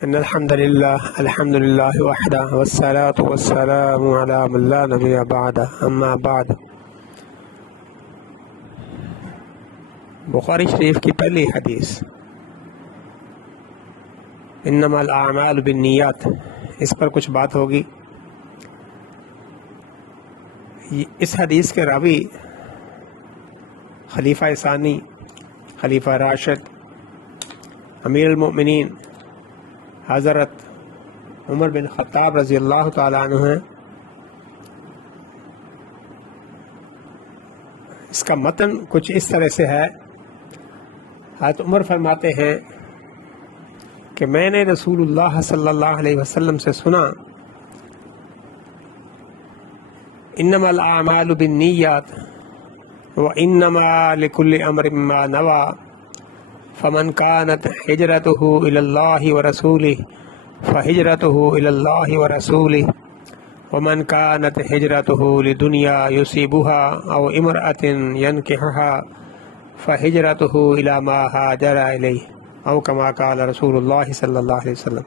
ان الحمد للہ وحدہ والصلاة والسلام علی من لا نبی بعد اما بعد۔ بخاری شریف کی پہلی حدیث انما الاعمال بالنیات، اس پر کچھ بات ہوگی۔ اس حدیث کے راوی خلیفہ ثانی، خلیفہ راشد، امیر المؤمنین حضرت عمر بن خطاب رضی اللہ تعالیٰ عنہ ہیں۔ اس کا متن کچھ اس طرح سے ہے۔ حضرت عمر فرماتے ہیں کہ میں نے رسول اللہ صلی اللہ علیہ وسلم سے سنا، انما الاعمال بالنیات وانما لکل امر ما نوى فمن كانت هجرته الى الله ورسوله فهجرته الى الله ورسوله ومن كانت هجرته لدنيا يصيبها او امرأة ينكحها فهجرته الى ما هاجر اليه او كما قال رسول الله صلی اللہ علیہ وسلم۔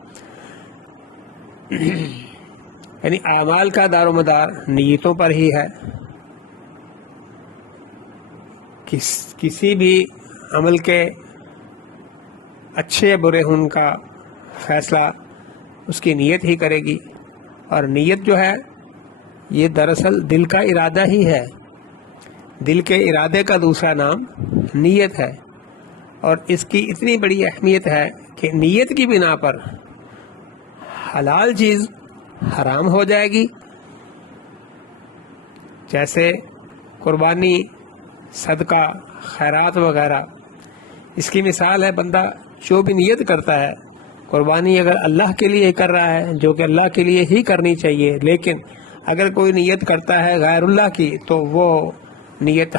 یعنی اعمال کا دار و مدار نیتوں پر ہی ہے۔ کسی بھی عمل کے اچھے یا برے ان کا فیصلہ اس کی نیت ہی کرے گی، اور نیت جو ہے یہ دراصل دل کا ارادہ ہی ہے۔ دل کے ارادے کا دوسرا نام نیت ہے، اور اس کی اتنی بڑی اہمیت ہے کہ نیت کی بنا پر حلال چیز حرام ہو جائے گی، جیسے قربانی، صدقہ، خیرات وغیرہ۔ اس کی مثال ہے بندہ جو بھی نیت کرتا ہے، قربانی اگر اللہ کے لیے کر رہا ہے جو کہ اللہ کے لیے ہی کرنی چاہیے، لیکن اگر کوئی نیت کرتا ہے غیر اللہ کی تو وہ نیت،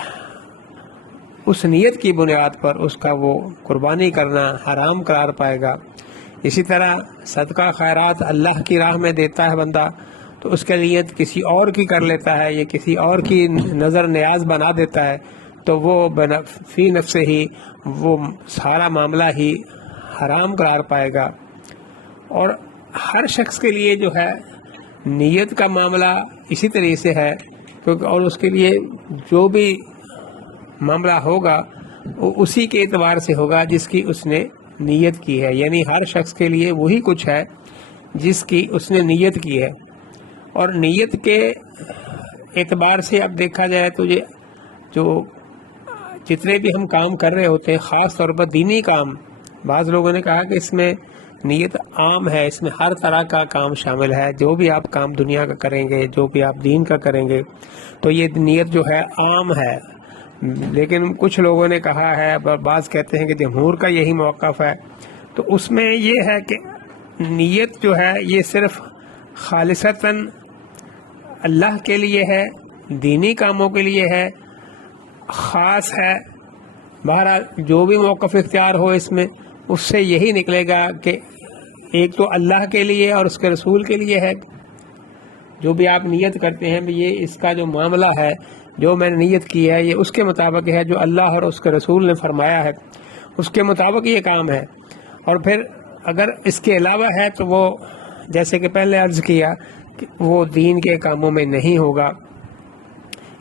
اس نیت کی بنیاد پر اس کا وہ قربانی کرنا حرام قرار پائے گا۔ اسی طرح صدقہ خیرات اللہ کی راہ میں دیتا ہے بندہ، تو اس کے نیت کسی اور کی کر لیتا ہے یا کسی اور کی نظر نیاز بنا دیتا ہے، تو وہ فی نفس ہی وہ سارا معاملہ ہی حرام قرار پائے گا۔ اور ہر شخص کے لیے جو ہے نیت کا معاملہ اسی طریقے سے ہے، کیونکہ اور اس کے لیے جو بھی معاملہ ہوگا وہ اسی کے اعتبار سے ہوگا جس کی اس نے نیت کی ہے۔ یعنی ہر شخص کے لیے وہی کچھ ہے جس کی اس نے نیت کی ہے۔ اور نیت کے اعتبار سے اب دیکھا جائے تو یہ جو جتنے بھی ہم کام کر رہے ہوتے ہیں، خاص طور پر دینی کام، بعض لوگوں نے کہا کہ اس میں نیت عام ہے، اس میں ہر طرح کا کام شامل ہے۔ جو بھی آپ کام دنیا کا کریں گے، جو بھی آپ دین کا کریں گے، تو یہ نیت جو ہے عام ہے۔ لیکن کچھ لوگوں نے کہا ہے، بعض کہتے ہیں کہ جمہور کا یہی موقف ہے، تو اس میں یہ ہے کہ نیت جو ہے یہ صرف خالصتاً اللہ کے لیے ہے، دینی کاموں کے لیے ہے، خاص ہے۔ بہرحال جو بھی موقف اختیار ہو اس میں، اس سے یہی نکلے گا کہ ایک تو اللہ کے لیے اور اس کے رسول کے لیے ہے۔ جو بھی آپ نیت کرتے ہیں، یہ اس کا جو معاملہ ہے، جو میں نے نیت کی ہے، یہ اس کے مطابق ہے جو اللہ اور اس کے رسول نے فرمایا ہے، اس کے مطابق یہ کام ہے۔ اور پھر اگر اس کے علاوہ ہے تو وہ جیسے کہ پہلے عرض کیا کہ وہ دین کے کاموں میں نہیں ہوگا۔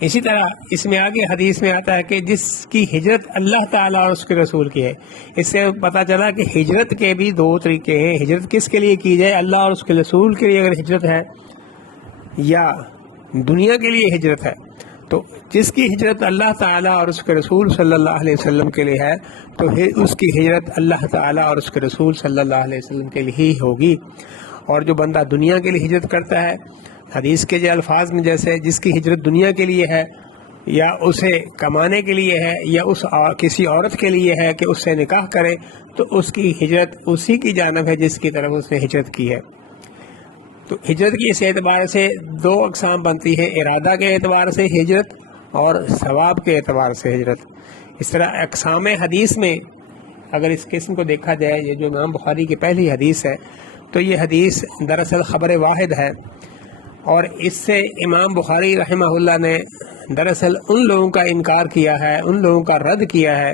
اسی طرح اس میں آگے حدیث میں آتا ہے کہ جس کی ہجرت اللہ تعالیٰ اور اس کے رسول کی ہے۔ اس سے پتہ چلا کہ ہجرت کے بھی دو طریقے ہیں۔ ہجرت کس کے لیے کی جائے؟ اللہ اور اس کے رسول کے لیے اگر ہجرت ہے، یا دنیا کے لیے ہجرت ہے۔ تو جس کی ہجرت اللہ تعالیٰ اور اس کے رسول صلی اللہ علیہ وسلم کے لیے ہے، تو اس کی ہجرت اللہ تعالیٰ اور اس کے رسول صلی اللہ علیہ وسلم کے لیے ہی ہوگی۔ اور جو بندہ دنیا کے لیے ہجرت کرتا ہے، حدیث کے جو الفاظ میں جیسے جس کی ہجرت دنیا کے لیے ہے، یا اسے کمانے کے لیے ہے، یا کسی عورت کے لیے ہے کہ اس سے نکاح کرے، تو اس کی ہجرت اسی کی جانب ہے جس کی طرف اس نے ہجرت کی ہے۔ تو ہجرت کی اس اعتبار سے دو اقسام بنتی ہے، ارادہ کے اعتبار سے ہجرت اور ثواب کے اعتبار سے ہجرت۔ اس طرح اقسام حدیث میں اگر اس قسم کو دیکھا جائے، یہ جو امام بخاری کی پہلی حدیث ہے، تو یہ حدیث دراصل خبر واحد ہے، اور اس سے امام بخاری رحمہ اللہ نے دراصل ان لوگوں کا انکار کیا ہے، ان لوگوں کا رد کیا ہے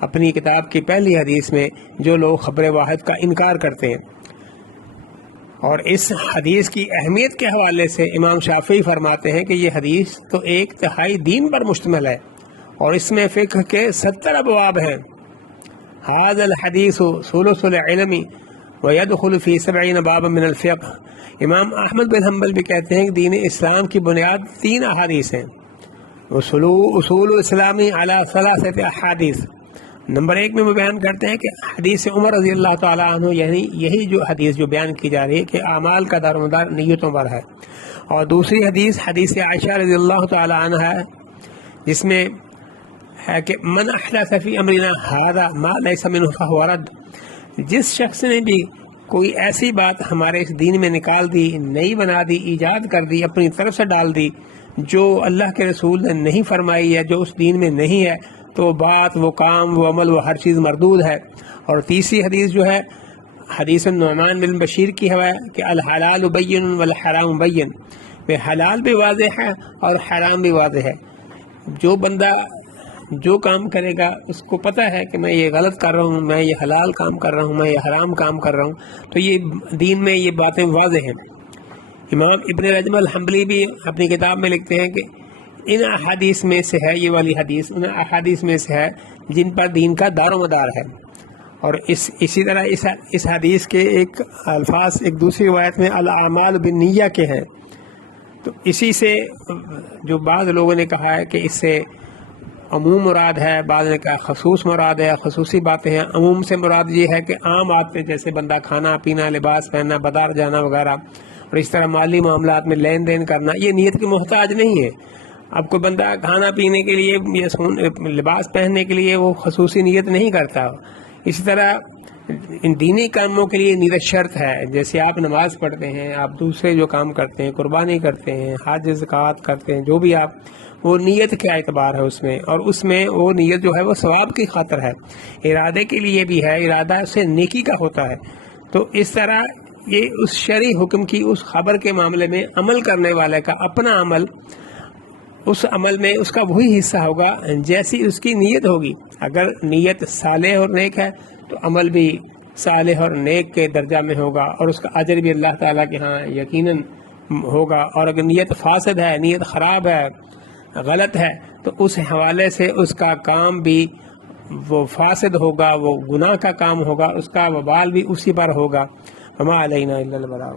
اپنی کتاب کی پہلی حدیث میں جو لوگ خبر واحد کا انکار کرتے ہیں۔ اور اس حدیث کی اہمیت کے حوالے سے امام شافعی فرماتے ہیں کہ یہ حدیث تو ایک تہائی دین پر مشتمل ہے اور اس میں فقہ کے 70 ابواب ہیں. ھذا الحدیث ثلث العلم ويدخل في 70 بابا من الفقہ. امام احمد بن حنبل بھی کہتے ہیں کہ دین اسلام کی بنیاد 3 احادیث ہیں. اصول اسلامی علی 3 احادیث. نمبر 1 میں وہ بیان کرتے ہیں کہ حدیث عمر رضی اللہ تعالیٰ عنہ، یعنی یہی جو حدیث جو بیان کی جا رہی ہے کہ اعمال کا دار و مدار نیتوں پر ہے. اور دوسری حدیث عائشہ رضی اللہ تعالیٰ عنہ ہے، جس میں ہے کہ من احدث فی امرنا ھذا ما لیس منہ فہو رد. جس شخص نے بھی کوئی ایسی بات ہمارے اس دین میں نکال دی، نئی بنا دی، ایجاد کر دی، اپنی طرف سے ڈال دی، جو اللہ کے رسول نے نہیں فرمائی ہے، جو اس دین میں نہیں ہے، تو وہ بات، وہ کام، وہ عمل، وہ ہر چیز مردود ہے. اور تیسری حدیث جو ہے حدیث النعمان بن بشیر کی ہے کہ الحلال بین والحرام بین. وہ حلال بھی واضح ہے اور حرام بھی واضح ہے. جو بندہ جو کام کرے گا اس کو پتہ ہے کہ میں یہ غلط کر رہا ہوں، میں یہ حلال کام کر رہا ہوں، میں یہ حرام کام کر رہا ہوں، تو یہ دین میں یہ باتیں واضح ہیں. امام ابن رجب الحنبلی بھی اپنی کتاب میں لکھتے ہیں کہ ان احادیث میں سے ہے، یہ والی حدیث ان احادیث میں سے ہے جن پر دین کا دار و مدار ہے. اور اسی طرح اس حدیث کے ایک الفاظ ایک دوسری روایت میں الاعمال بالنیہ کے ہیں. تو اسی سے جو بعض لوگوں نے کہا ہے کہ اس سے عموم مراد ہے، بعض نے کہا خصوص مراد ہے، خصوصی باتیں ہیں. عموم سے مراد یہ ہے کہ عام باتیں جیسے بندہ کھانا پینا، لباس پہننا، بازار جانا وغیرہ، اور اس طرح مالی معاملات میں لین دین کرنا، یہ نیت کی محتاج نہیں ہے. اب کوئی بندہ کھانا پینے کے لیے یا لباس پہننے کے لیے وہ خصوصی نیت نہیں کرتا. اسی طرح ان دینی کاموں کے لیے نیت شرط ہے. جیسے آپ نماز پڑھتے ہیں، آپ دوسرے جو کام کرتے ہیں، قربانی کرتے ہیں، حج زکوٰۃ کرتے ہیں، جو بھی آپ، وہ نیت کا اعتبار ہے اس میں، اور اس میں وہ نیت جو ہے وہ ثواب کی خاطر ہے، ارادے کے لیے بھی ہے، ارادہ سے نیکی کا ہوتا ہے. تو اس طرح یہ اس شرعی حکم کی اس خبر کے معاملے میں عمل کرنے والے کا اپنا عمل، اس عمل میں اس کا وہی حصہ ہوگا جیسی اس کی نیت ہوگی. اگر نیت صالح اور نیک ہے تو عمل بھی صالح اور نیک کے درجہ میں ہوگا، اور اس کا اجر بھی اللہ تعالیٰ کے ہاں یقیناً ہوگا. اور اگر نیت فاسد ہے، نیت خراب ہے، غلط ہے، تو اس حوالے سے اس کا کام بھی وہ فاسد ہوگا، وہ گناہ کا کام ہوگا، اس کا وبال بھی اسی پر ہوگا. وما علینا الا البلاغ.